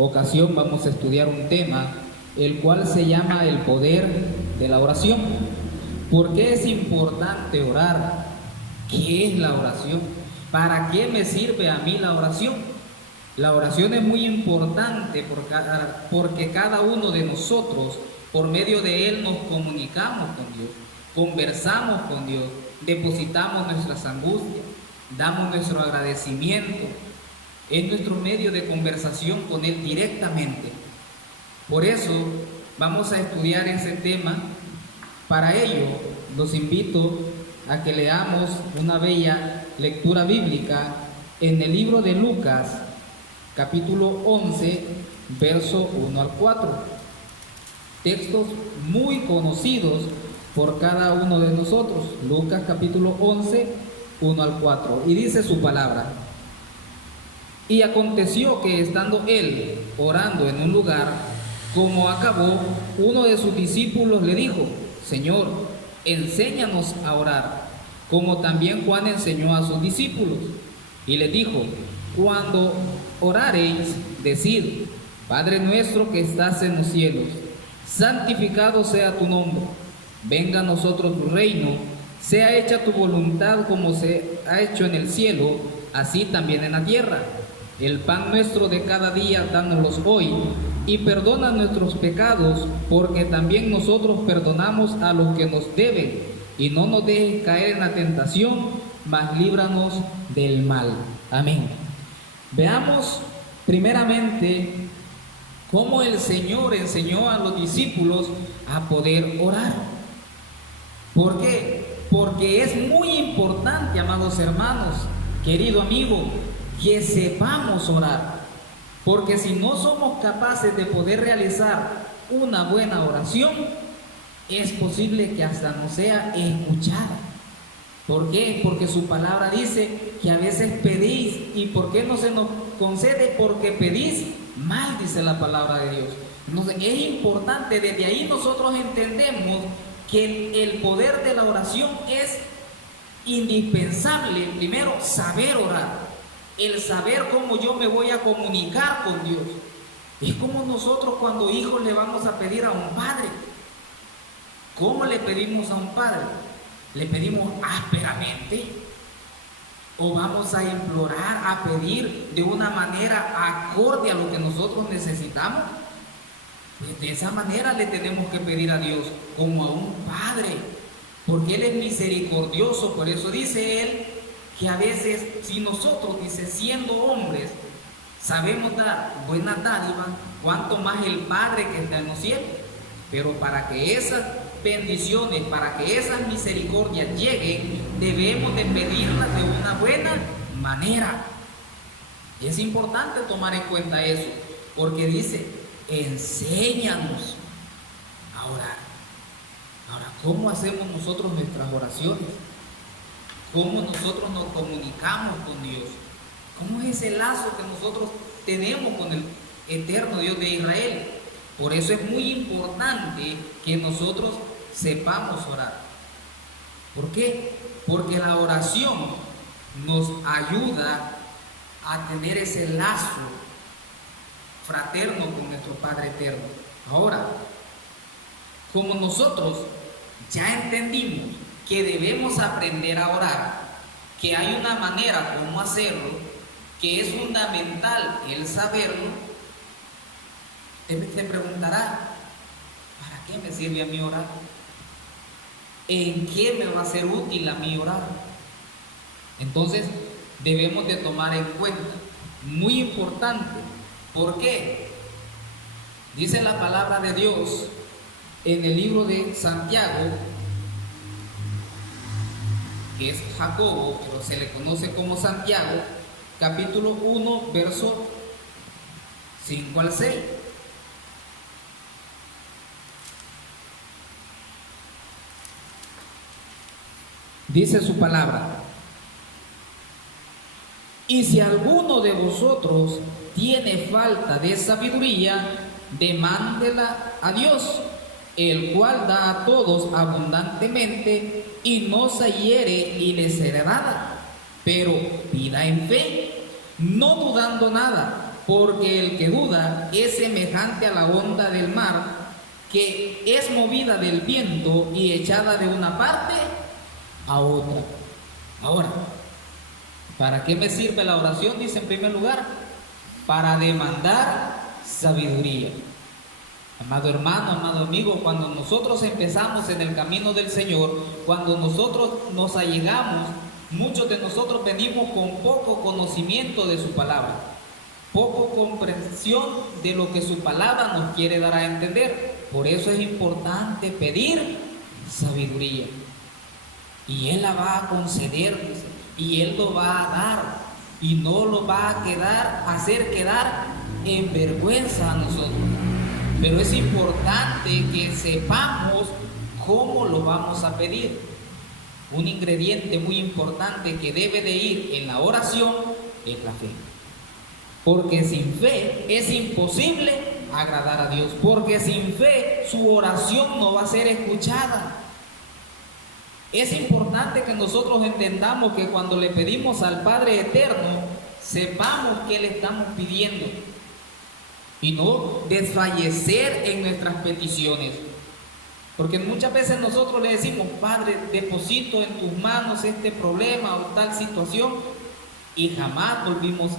ocasión vamos a estudiar un tema, el cual se llama el poder de la oración. ¿Por qué es importante orar? ¿Qué es la oración? ¿Para qué me sirve a mí la oración? La oración es muy importante porque cada uno de nosotros, por medio de él, nos comunicamos con Dios, conversamos con Dios, depositamos nuestras angustias, damos nuestro agradecimiento. Es nuestro medio de conversación con él directamente. Por eso vamos a estudiar ese tema. Para ello, los invito a que leamos una bella lectura bíblica en el libro de Lucas, capítulo 11, verso 1 al 4. Textos muy conocidos por cada uno de nosotros. Lucas, capítulo 11, 1 al 4. Y dice su palabra: Y aconteció que estando él orando en un lugar, como acabó, uno de sus discípulos le dijo: Señor, enséñanos a orar, como también Juan enseñó a sus discípulos. Y les dijo: Cuando orareis, decid: Padre nuestro que estás en los cielos, santificado sea tu nombre, venga a nosotros tu reino, sea hecha tu voluntad como se ha hecho en el cielo, así también en la tierra. El pan nuestro de cada día, dánoslos hoy, y perdona nuestros pecados, porque también nosotros perdonamos a los que nos deben, y no nos dejes caer en la tentación, mas líbranos del mal. Amén. Veamos primeramente cómo el Señor enseñó a los discípulos a poder orar. ¿Por qué? Porque es muy importante, amados hermanos, querido amigo, que sepamos orar. Porque si no somos capaces de poder realizar una buena oración, es posible que hasta no sea escuchada. ¿Por qué? Porque su palabra dice que a veces pedís. ¿Y por qué no se nos concede? Porque pedís mal, dice la palabra de Dios. Entonces es importante, desde ahí nosotros entendemos que el poder de la oración es indispensable. Primero, saber orar. El saber cómo yo me voy a comunicar con Dios. Es como nosotros cuando hijos le vamos a pedir a un padre. ¿Cómo le pedimos a un padre? ¿Le pedimos ásperamente? ¿O vamos a implorar, a pedir de una manera acorde a lo que nosotros necesitamos? Pues de esa manera le tenemos que pedir a Dios, como a un padre, porque Él es misericordioso. Por eso dice Él que a veces, si nosotros, dice, siendo hombres, sabemos dar buena dádiva, cuanto más el Padre que está en los cielos. Pero para que esas bendiciones, para que esas misericordias lleguen, debemos de pedirlas de una buena manera. Es importante tomar en cuenta eso, porque dice: enséñanos a orar. Ahora, ¿cómo hacemos nosotros nuestras oraciones? ¿Cómo nosotros nos comunicamos con Dios? ¿Cómo es ese lazo que nosotros tenemos con el eterno Dios de Israel? Por eso es muy importante que nosotros sepamos orar. ¿Por qué? Porque la oración nos ayuda a tener ese lazo fraterno con nuestro Padre eterno. Ahora, como nosotros ya entendimos que debemos aprender a orar, que hay una manera como hacerlo, que es fundamental el saberlo, te preguntará: ¿para qué me sirve a mí orar? ¿En qué me va a ser útil a mí orar? Entonces debemos de tomar en cuenta, muy importante. ¿Por qué? Dice la palabra de Dios en el libro de Santiago, que es Jacobo, pero se le conoce como Santiago, capítulo 1, verso 5 al 6. Dice su palabra: Y si alguno de vosotros tiene falta de sabiduría, demándela a Dios, el cual da a todos abundantemente y no se hiere y le será dada. Pero pida en fe, no dudando nada, porque el que duda es semejante a la onda del mar, que es movida del viento y echada de una parte a otra. Ahora, ¿para qué me sirve la oración? Dice en primer lugar, para demandar sabiduría. Amado hermano, amado amigo, cuando nosotros empezamos en el camino del Señor, cuando nosotros nos allegamos, muchos de nosotros venimos con poco conocimiento de su palabra, poco comprensión de lo que su palabra nos quiere dar a entender. Por eso es importante pedir sabiduría. Y Él la va a conceder, y Él lo va a dar, y no lo va a hacer quedar en vergüenza a nosotros. Pero es importante que sepamos cómo lo vamos a pedir. Un ingrediente muy importante que debe de ir en la oración es la fe. Porque sin fe es imposible agradar a Dios. Porque sin fe su oración no va a ser escuchada. Es importante que nosotros entendamos que cuando le pedimos al Padre Eterno, sepamos qué le estamos pidiendo. Y no desfallecer en nuestras peticiones. Porque muchas veces nosotros le decimos, Padre, deposito en tus manos este problema o tal situación, y jamás volvimos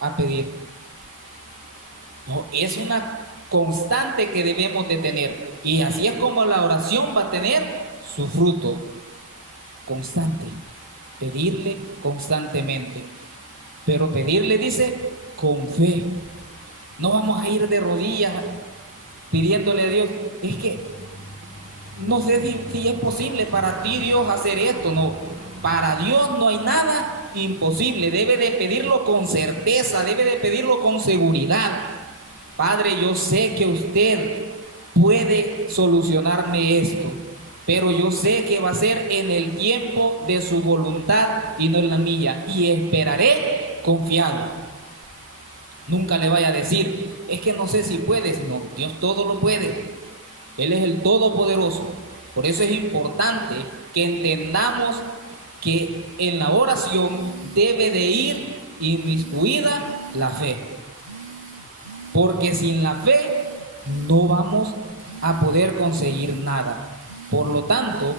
a pedir. No, es una constante que debemos de tener. Y así es como la oración va a tener su fruto constante. Pedirle constantemente. Pero pedirle, dice, con fe. No vamos a ir de rodillas pidiéndole a Dios. Es que no sé si es posible para ti, Dios, hacer esto. No, para Dios no hay nada imposible. Debe de pedirlo con certeza, debe de pedirlo con seguridad. Padre, yo sé que usted puede solucionarme esto, pero yo sé que va a ser en el tiempo de su voluntad y no en la mía, y esperaré confiado. Nunca le vaya a decir, es que no sé si puedes. No, Dios todo lo puede. Él es el Todopoderoso. Por eso es importante que entendamos que en la oración debe de ir inmiscuida la fe. Porque sin la fe no vamos a poder conseguir nada. Por lo tanto,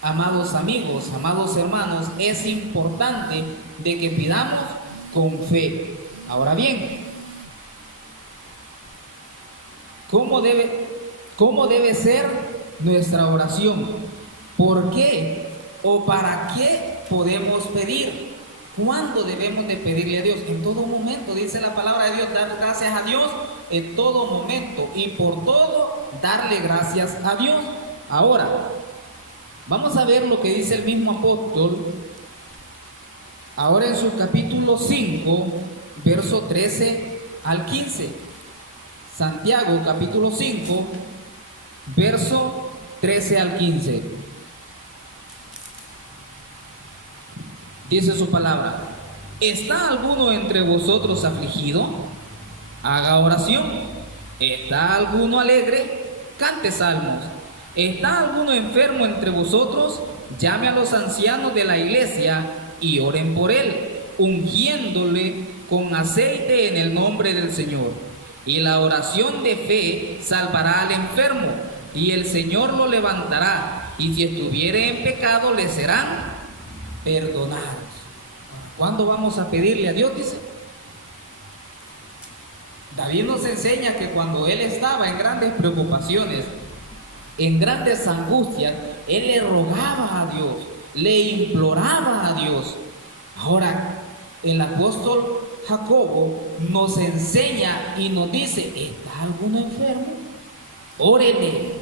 amados amigos, amados hermanos, es importante de que pidamos con fe. Ahora bien, ¿cómo debe ser nuestra oración? ¿Por qué o para qué podemos pedir? ¿Cuándo debemos de pedirle a Dios? En todo momento, dice la palabra de Dios, dar gracias a Dios en todo momento y por todo darle gracias a Dios. Ahora, vamos a ver lo que dice el mismo apóstol, ahora en su capítulo 5, verso 13 al 15. Santiago capítulo 5, verso 13 al 15. Dice su palabra: ¿está alguno entre vosotros afligido? Haga oración. ¿Está alguno alegre? Cante salmos. ¿Está alguno enfermo entre vosotros? Llame a los ancianos de la iglesia y oren por él, ungiéndole con aceite en el nombre del Señor. Y la oración de fe salvará al enfermo, y el Señor lo levantará, y si estuviere en pecado le serán perdonados. ¿Cuándo vamos a pedirle a Dios? Dice David, nos enseña que cuando él estaba en grandes preocupaciones, en grandes angustias, él le rogaba a Dios, le imploraba a Dios. Ahora, el apóstol Jacobo nos enseña y nos dice: ¿está alguno enfermo? Órele,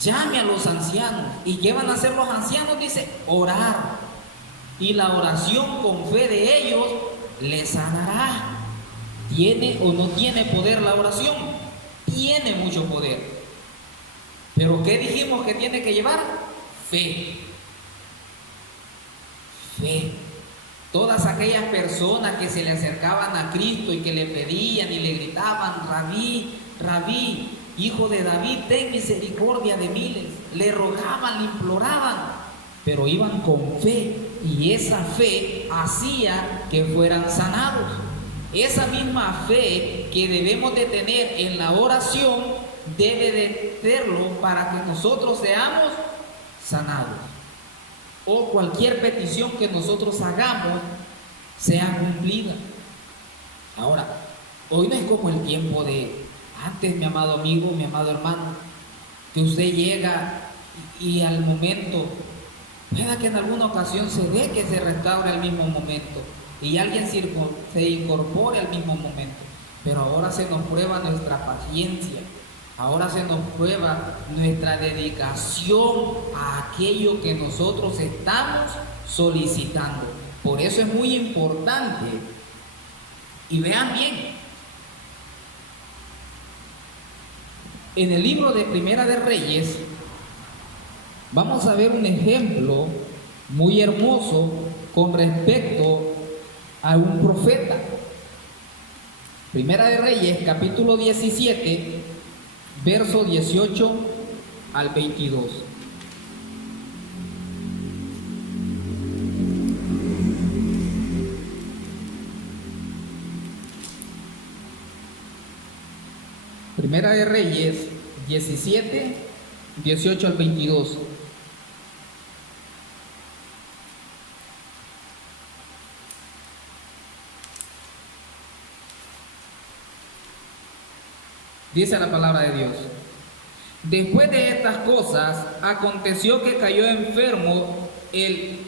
llame a los ancianos. ¿Y qué van a hacer los ancianos? Dice: orar. Y la oración con fe de ellos les sanará. ¿Tiene o no tiene poder la oración? Tiene mucho poder. ¿Pero qué dijimos que tiene que llevar? Fe. Fe. Todas aquellas personas que se le acercaban a Cristo y que le pedían y le gritaban: Rabí, Rabí, hijo de David, ten misericordia de miles. Le rogaban, le imploraban, pero iban con fe, y esa fe hacía que fueran sanados. esa misma fe que debemos de tener en la oración debe de serlo para que nosotros seamos sanados, o cualquier petición que nosotros hagamos sea cumplida. Ahora, hoy no es como el tiempo de antes, mi amado amigo, mi amado hermano, que usted llega y al momento, pueda que en alguna ocasión se dé que se restaure al mismo momento y alguien se incorpore al mismo momento, pero ahora se nos prueba nuestra paciencia, ahora se nos prueba nuestra dedicación a aquello que nosotros estamos solicitando. Por eso es muy importante, y vean bien, en el libro de Primera de Reyes vamos a ver un ejemplo muy hermoso con respecto a un profeta. Primera de Reyes, capítulo 17, verso 18 al 22. Primera de Reyes 17, 18 al 22. Dice la palabra de Dios: después de estas cosas, aconteció que cayó enfermo el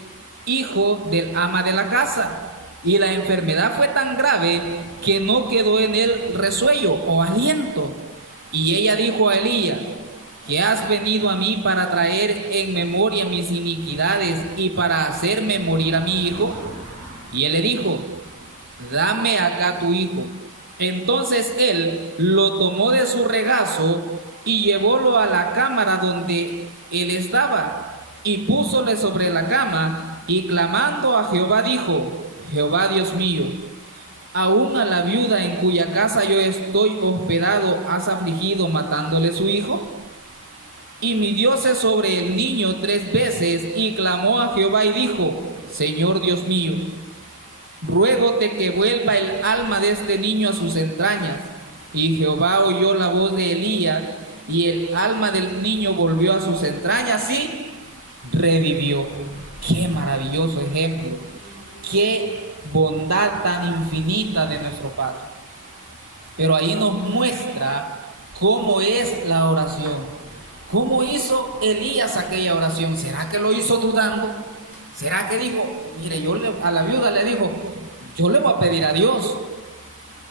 hijo del ama de la casa, y la enfermedad fue tan grave que no quedó en él resuello o aliento. Y ella dijo a Elías: ¿que has venido a mí para traer en memoria mis iniquidades y para hacerme morir a mi hijo? Y él le dijo: dame acá tu hijo. Entonces él lo tomó de su regazo y llevólo a la cámara donde él estaba, y púsole sobre la cama, y clamando a Jehová dijo: Jehová Dios mío, aún a la viuda en cuya casa yo estoy hospedado has afligido matándole su hijo. Y midióse sobre el niño 3 veces y clamó a Jehová y dijo: Señor Dios mío, ruégote que vuelva el alma de este niño a sus entrañas. Y Jehová oyó la voz de Elías, y el alma del niño volvió a sus entrañas y revivió. Qué maravilloso ejemplo, qué bondad tan infinita de nuestro Padre. Pero ahí nos muestra cómo es la oración. ¿Cómo hizo Elías aquella oración? ¿Será que lo hizo dudando? ¿Será que dijo, mire, a la viuda le dijo, yo le voy a pedir a Dios,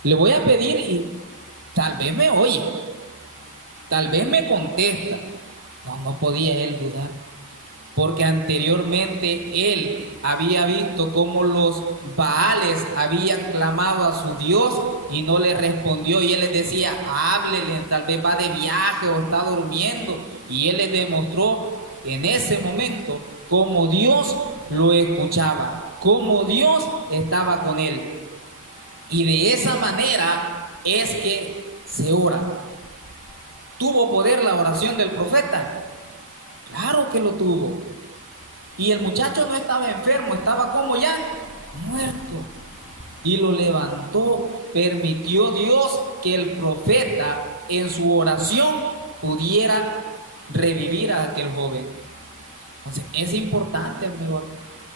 le voy a pedir y tal vez me oye, tal vez me contesta? No podía él dudar, porque anteriormente él había visto cómo los Baales habían clamado a su Dios y no le respondió, y él les decía, háblele, tal vez va de viaje o está durmiendo, y él les demostró en ese momento cómo Dios lo escuchaba, cómo Dios estaba con él. Y de esa manera es que se ora. ¿Tuvo poder la oración del profeta? Claro que lo tuvo. Y el muchacho no estaba enfermo, estaba como ya muerto. Y lo levantó. Permitió Dios que el profeta en su oración pudiera revivir a aquel joven. Entonces, es importante, amigo,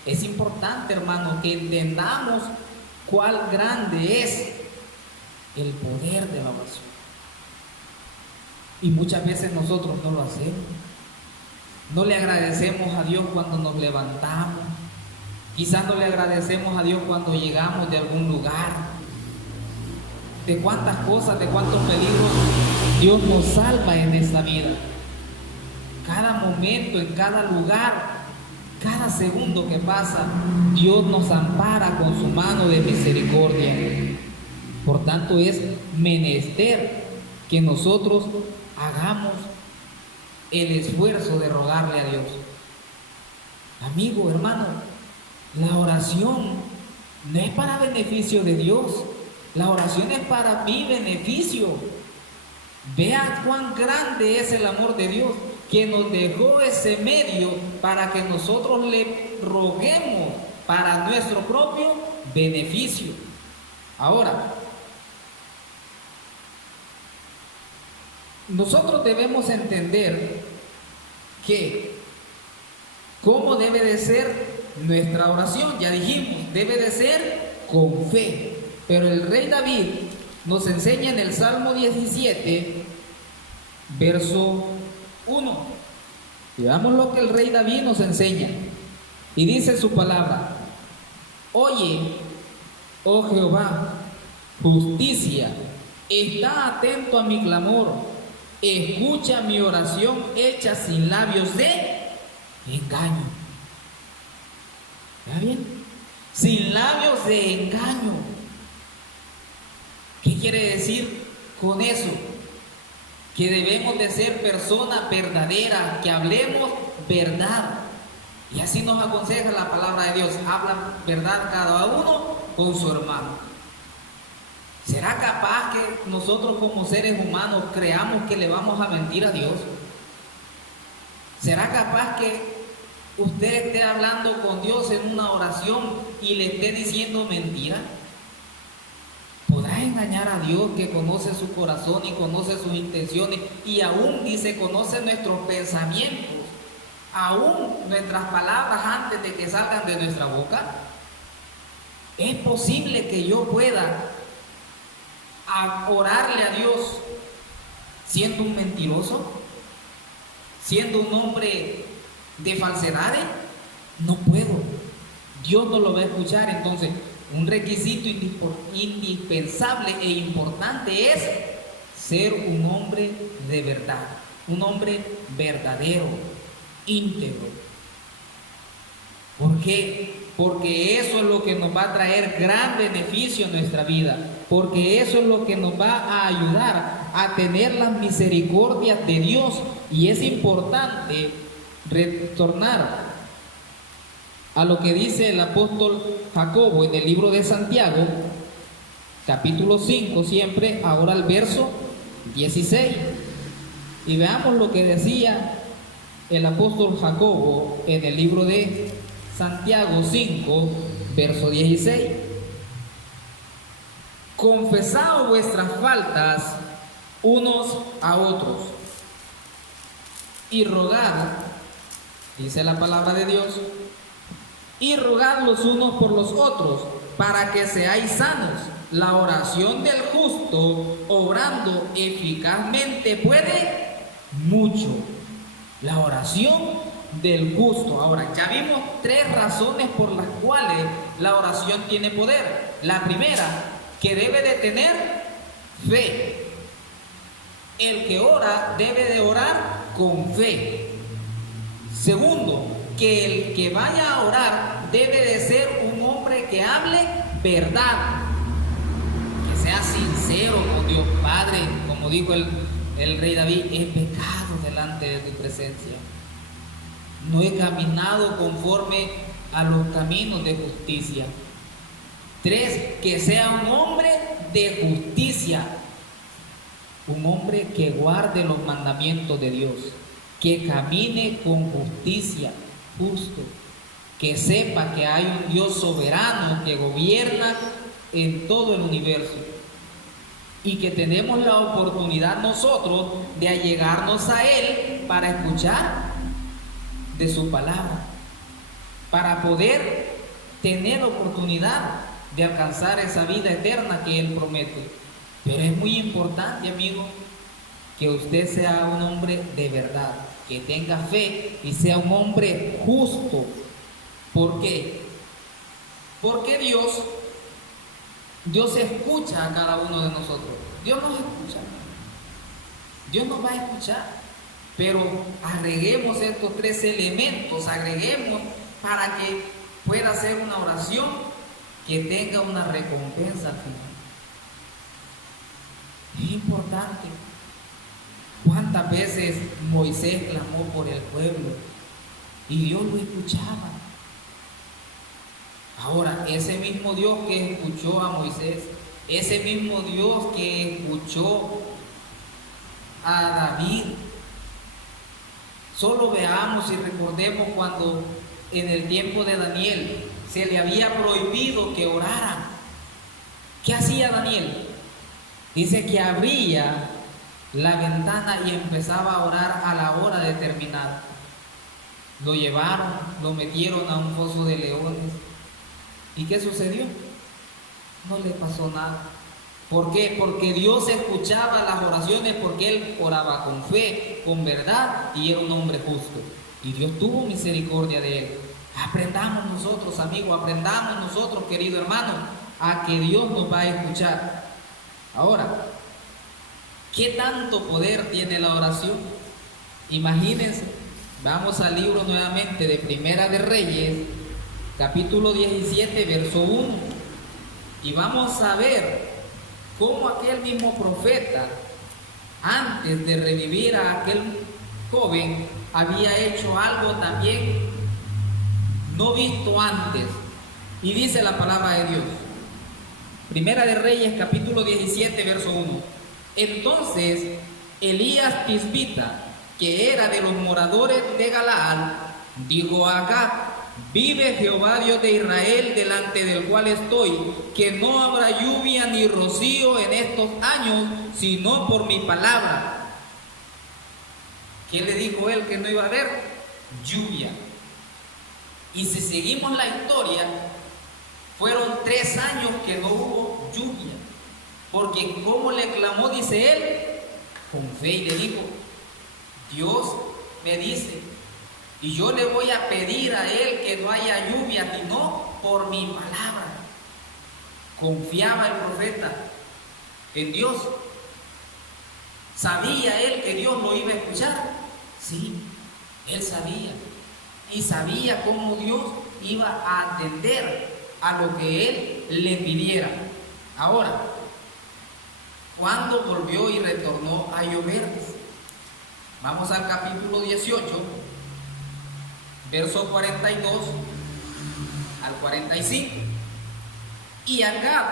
es importante, hermano, que entendamos cuál grande es el poder de la oración. Y muchas veces nosotros no lo hacemos. No le agradecemos a Dios cuando nos levantamos. Quizás no le agradecemos a Dios cuando llegamos de algún lugar. De cuántas cosas, de cuántos peligros Dios nos salva en esta vida. Cada momento, en cada lugar, cada segundo que pasa, Dios nos ampara con su mano de misericordia. Por tanto, es menester que nosotros hagamos el esfuerzo de rogarle a Dios. Amigo, hermano, la oración no es para beneficio de Dios, la oración es para mi beneficio. Vean cuán grande es el amor de Dios, que nos dejó ese medio para que nosotros le roguemos para nuestro propio beneficio. Ahora, nosotros debemos entender que cómo debe de ser nuestra oración. Ya dijimos, debe de ser con fe. Pero el rey David nos enseña en el Salmo 17, verso 1. Y veamos lo que el rey David nos enseña. Y dice su palabra: oye, oh Jehová, justicia, está atento a mi clamor, escucha mi oración hecha sin labios de engaño. ¿Está bien? Sin labios de engaño. ¿Qué quiere decir con eso? Que debemos de ser personas verdaderas, que hablemos verdad. Y así nos aconseja la palabra de Dios: habla verdad cada uno con su hermano. ¿Será capaz que nosotros como seres humanos creamos que le vamos a mentir a Dios? ¿Será capaz que usted esté hablando con Dios en una oración y le esté diciendo mentira? ¿Podrá engañar a Dios, que conoce su corazón y conoce sus intenciones, y aún dice conoce nuestros pensamientos, aún nuestras palabras antes de que salgan de nuestra boca? ¿Es posible que yo pueda orarle a Dios siendo un mentiroso, siendo un hombre de falsedades? No puedo. Dios no lo va a escuchar. Entonces, un requisito indispensable e importante es ser un hombre de verdad, un hombre verdadero, íntegro. ¿Por qué? Porque eso es lo que nos va a traer gran beneficio en nuestra vida, porque eso es lo que nos va a ayudar a tener las misericordias de Dios. Y es importante retornar a lo que dice el apóstol Jacobo en el libro de Santiago, capítulo 5, siempre, ahora al verso 16. Y veamos lo que decía el apóstol Jacobo en el libro de Santiago 5, verso 16. Confesad vuestras faltas unos a otros y rogad, dice la palabra de Dios, y rogad los unos por los otros para que seáis sanos. La oración del justo, obrando eficazmente, puede mucho. La oración del justo. Ahora, ya vimos 3 razones por las cuales la oración tiene poder. La primera, que debe de tener fe. El que ora debe de orar con fe. Segundo, que el que vaya a orar debe de ser un hombre que hable verdad, que sea sincero con Dios. Padre, como dijo el rey David, he pecado delante de tu presencia, no he caminado conforme a los caminos de justicia. 3, que sea un hombre de justicia, un hombre que guarde los mandamientos de Dios, que camine con justicia, justo, que sepa que hay un Dios soberano que gobierna en todo el universo, y que tenemos la oportunidad nosotros de allegarnos a Él para escuchar de su palabra, para poder tener oportunidad de alcanzar esa vida eterna que Él promete. Pero es muy importante, amigo, que usted sea un hombre de verdad, que tenga fe y sea un hombre justo. ¿Por qué? Porque Dios escucha a cada uno de nosotros. Dios nos escucha. Dios nos va a escuchar. Pero agreguemos estos 3 elementos, agreguemos para que pueda ser una oración que tenga una recompensa al final. Es importante. ¿Cuántas veces Moisés clamó por el pueblo y Dios lo escuchaba? Ahora, ese mismo Dios que escuchó a Moisés, ese mismo Dios que escuchó a David, solo veamos y recordemos cuando en el tiempo de Daniel se le había prohibido que orara, ¿Qué hacía Daniel? Dice que abría la ventana y empezaba a orar a la hora determinada. Lo llevaron, lo metieron a un foso de leones. ¿Y qué sucedió? No le pasó nada. ¿Por qué? Porque Dios escuchaba las oraciones, porque él oraba con fe, con verdad, y era un hombre justo. Y Dios tuvo misericordia de él. Aprendamos nosotros, amigos, aprendamos nosotros, querido hermano, a que Dios nos va a escuchar. Ahora, ¿qué tanto poder tiene la oración? Imagínense, vamos al libro nuevamente de Primera de Reyes, capítulo 17, verso 1, y vamos a ver cómo aquel mismo profeta, antes de revivir a aquel joven, había hecho algo también no visto antes. Y dice la palabra de Dios, Primera de Reyes, capítulo 17, verso 1. Entonces Elías Tisbita, que era de los moradores de Galaad, dijo a Acab: vive Jehová Dios de Israel, delante del cual estoy, que no habrá lluvia ni rocío en estos años, sino por mi palabra. ¿Qué le dijo él que no iba a haber? Lluvia. Y si seguimos la historia, fueron 3 años que no hubo lluvia. Porque como le clamó, dice él, con fe, y le dijo: Dios me dice, y yo le voy a pedir a él que no haya lluvia, sino por mi palabra. Confiaba el profeta en Dios. ¿Sabía él que Dios lo iba a escuchar? Sí, él sabía. Y sabía cómo Dios iba a atender a lo que él le pidiera. Ahora, ¿cuándo volvió y retornó a llover? Vamos al capítulo 18, verso 42 al 45. Y Acab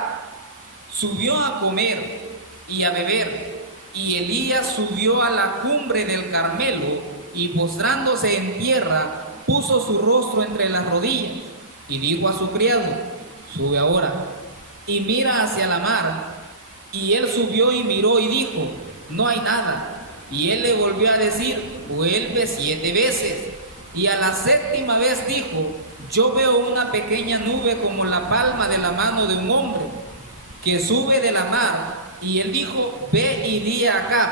subió a comer y a beber, y Elías subió a la cumbre del Carmelo, y postrándose en tierra, puso su rostro entre las rodillas, y dijo a su criado: sube ahora y mira hacia la mar. Y él subió y miró y dijo: no hay nada. Y él le volvió a decir: vuelve 7 veces. Y a la 7ª vez dijo: yo veo una pequeña nube como la palma de la mano de un hombre, que sube de la mar. Y él dijo: ve y di a Acab: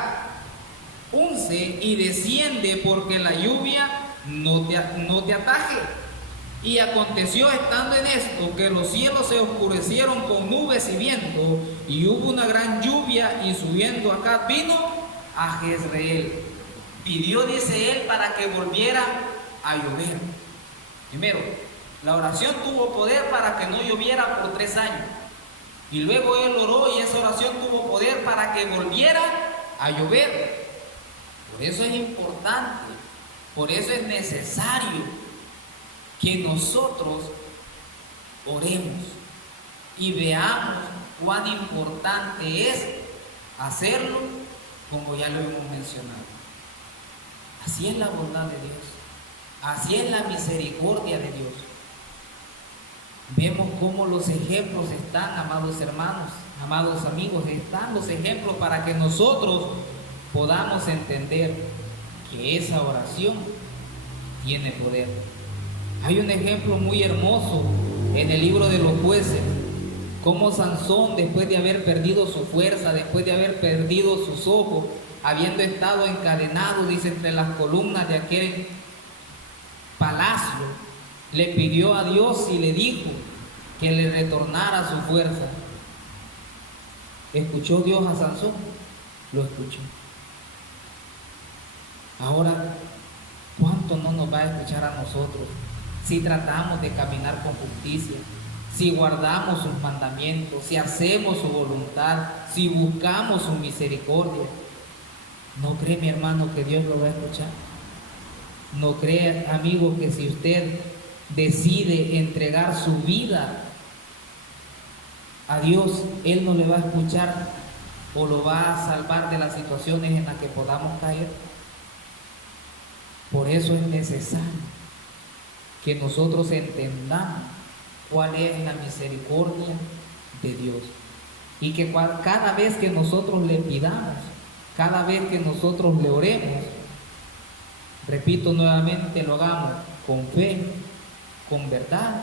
unce y desciende, porque la lluvia no te ataje. Y aconteció, estando en esto, que los cielos se oscurecieron con nubes y viento, y hubo una gran lluvia, y subiendo Acab vino a Jezreel. Pidió, dice él, para que volviera a llover. Primero, la oración tuvo poder para que no lloviera por 3 años. Y luego él oró, y esa oración tuvo poder para que volviera a llover. Por eso es importante, por eso es necesario que nosotros oremos y veamos cuán importante es hacerlo, como ya lo hemos mencionado. Así es la bondad de Dios, así es la misericordia de Dios. Vemos cómo los ejemplos están, amados hermanos, amados amigos, están los ejemplos para que nosotros podamos entender que esa oración tiene poder. Hay un ejemplo muy hermoso en el libro de los Jueces, cómo Sansón, después de haber perdido su fuerza, después de haber perdido sus ojos, habiendo estado encadenado, dice, entre las columnas de aquel palacio, le pidió a Dios y le dijo que le retornara su fuerza. ¿Escuchó Dios a Sansón? Lo escuchó. Ahora, ¿cuánto no nos va a escuchar a nosotros si tratamos de caminar con justicia, si guardamos sus mandamientos, si hacemos su voluntad, si buscamos su misericordia? ¿No cree, mi hermano, que Dios lo va a escuchar? ¿No cree, amigo, que si usted decide entregar su vida a Dios, Él no le va a escuchar o lo va a salvar de las situaciones en las que podamos caer? Por eso es necesario que nosotros entendamos cuál es la misericordia de Dios. y que cada vez que nosotros le pidamos, cada vez que nosotros le oremos, repito nuevamente, lo hagamos con fe, con verdad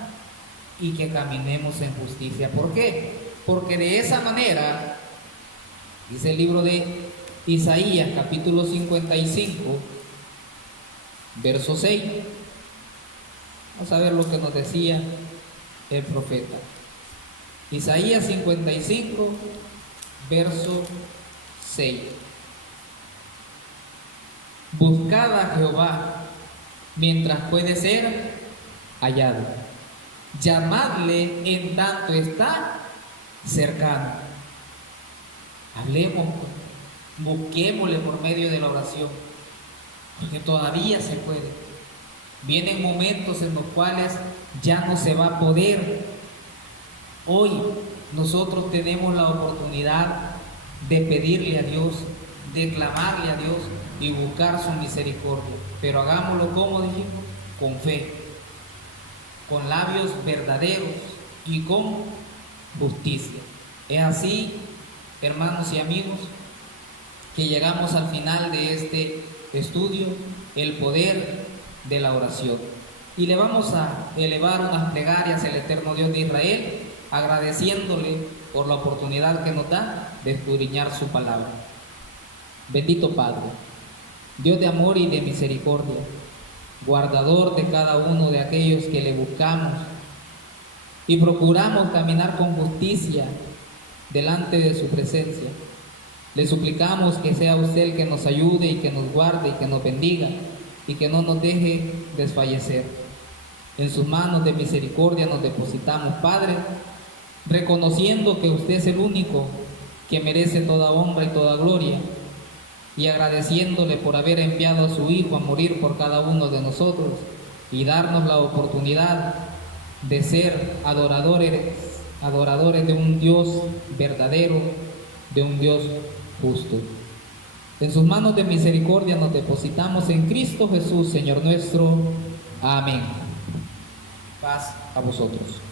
y que caminemos en justicia. ¿Por qué? Porque de esa manera, dice el libro de Isaías, capítulo 55, verso 6. Vamos a ver lo que nos decía el profeta. Isaías 55, verso 6. Buscad a Jehová mientras puede ser hallado. Llamadle en tanto está cercano. Hablemos, busquémosle por medio de la oración, porque todavía se puede. Vienen momentos en los cuales ya no se va a poder. Hoy nosotros tenemos la oportunidad de pedirle a Dios, de clamarle a Dios y buscar su misericordia. Pero hagámoslo, como dijimos, con fe, con labios verdaderos y con justicia. Es así, hermanos y amigos, que llegamos al final de este estudio, el poder de la oración. Y le vamos a elevar unas plegarias al eterno Dios de Israel, agradeciéndole por la oportunidad que nos da de escudriñar su palabra. Bendito Padre, Dios de amor y de misericordia, guardador de cada uno de aquellos que le buscamos y procuramos caminar con justicia delante de su presencia. Le suplicamos que sea usted el que nos ayude y que nos guarde y que nos bendiga y que no nos deje desfallecer. En sus manos de misericordia nos depositamos, Padre, reconociendo que usted es el único que merece toda honra y toda gloria, y agradeciéndole por haber enviado a su Hijo a morir por cada uno de nosotros y darnos la oportunidad de ser adoradores de un Dios verdadero, de un Dios justo. En sus manos de misericordia nos depositamos en Cristo Jesús, Señor nuestro. Amén. Paz a vosotros.